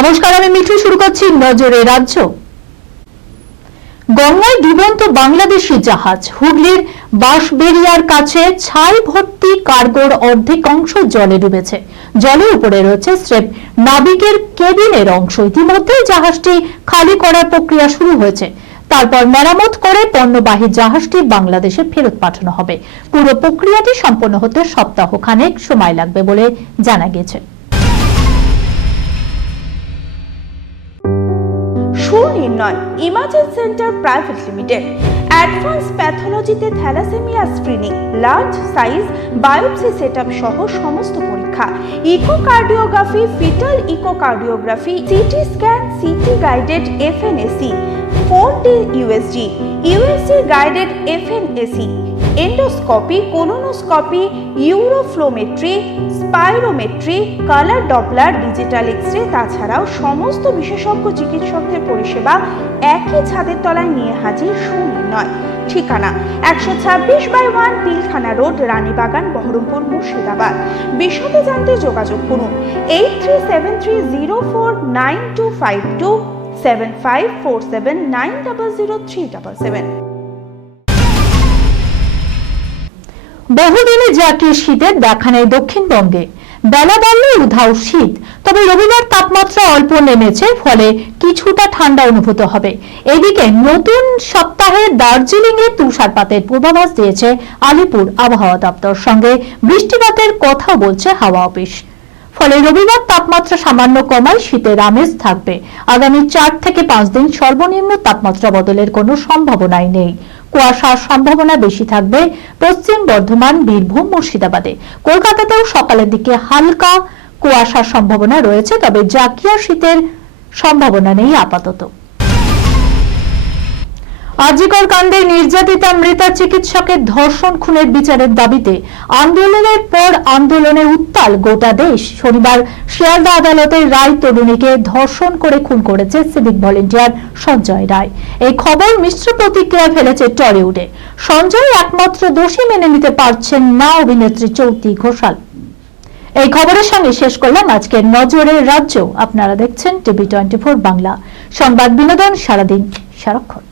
নমস্কার, আমি মিঠু। শুরু করছি নজরে রাজ্য। গঙ্গায় ডুবন্ত বাংলাদেশি জাহাজ। হুগলির বাঁশবেড়িয়ার কাছে ছাই ভর্তি কার্গোর অর্ধেক অংশ জলে ডুবেছে। জলের উপরে রয়েছে স্রেফ নাবিকের কেবিনের অংশ। ইতিমধ্যে জাহাজটি খালি করার প্রক্রিয়া শুরু হয়েছে। তারপর মেরামত করে পণ্যবাহী জাহাজটি বাংলাদেশে ফেরত পাঠানো হবে। পুরো প্রক্রিয়াটি সম্পন্ন হতে সপ্তাহখানেক সময় লাগবে বলে জানা গেছে। Sunirnoy imaging centre private limited advance প্যাথোলজিতে thalassaemia screening, large size biopsy setup সহ সমস্ত পরীক্ষা, echocardiography, foetal echocardiography, CT scan, CT guided FNAC, 4D USG, USG guided FNAC, endoscopy, colonoscopy, uroflowmetry, spirometry, colour Doppler, digital X-ray, তাছাড়াও সমস্ত বিশেষজ্ঞ চিকিৎসকদের পরিষেবা একই ছাদের তলায় নিয়ে হাজির সুনির্ণয়। ঠিকানা 126/1 পিলখানা রোড, রানীবাগান, বহরমপুর, মুর্শিদাবাদ। বিশদে জানতে যোগাযোগ করুন 8373049252 7547900377। বহুদিনে জাতীয় শীতের দেখা নেই দক্ষিণবঙ্গে। বেলা বাড়লে উধাও শীত, তবে রবিবার তাপমাত্রা অল্প নেমেছে, ফলে কিছুটা ঠান্ডা অনুভূত হবে। এদিকে নতুন সপ্তাহে দার্জিলিং এ তুষারপাতের পূর্বাভাস দিয়েছে আলিপুর আবহাওয়া দপ্তর। সঙ্গে বৃষ্টিপাতের কথাও বলছে হাওয়া অফিস। ফলে রবিবার তাপমাত্রা সামান্য কমায় শীতের আমেজ থাকবে। আগামী 4 থেকে 5 দিন সর্বনিম্ন তাপমাত্রা বদলের কোনো সম্ভাবনাই নেই। কুয়াশার সম্ভাবনা বেশি থাকবে পশ্চিম বর্ধমান, বীরভূম, মুর্শিদাবাদে। কলকাতাতেও সকালের দিকে হালকা কুয়াশার সম্ভাবনা রয়েছে, তবে জাকিয়া শীতের সম্ভাবনা নেই আপাতত। আজিকর কাণ্ডে নির্যাতিতা মৃতা চিকিৎসকের ধর্ষণ খুনের বিচারের দাবিতে আন্দোলনের পর আন্দোলনে উত্তাল গোটা দেশ। শনিবার শিয়ালদা আদালতের রায়, তরুণীকে ধর্ষণ করে খুন করেছে সিভিক ভলেন্টিয়ার সঞ্জয় রায়। এই খবর মিশ্র প্রতিক্রিয়া ফেলেছে টলিউডে। সঞ্জয় একমাত্র দোষী মেনে নিতে পারছেন না অভিনেত্রী জ্যোতি ঘোষাল। এই খবরের সঙ্গে শেষ করলাম আজকের নজরের রাজ্য। আপনারা দেখছেন টিভি 24 বাংলা, সংবাদ বিনোদন সারাদিন সারাক্ষণ।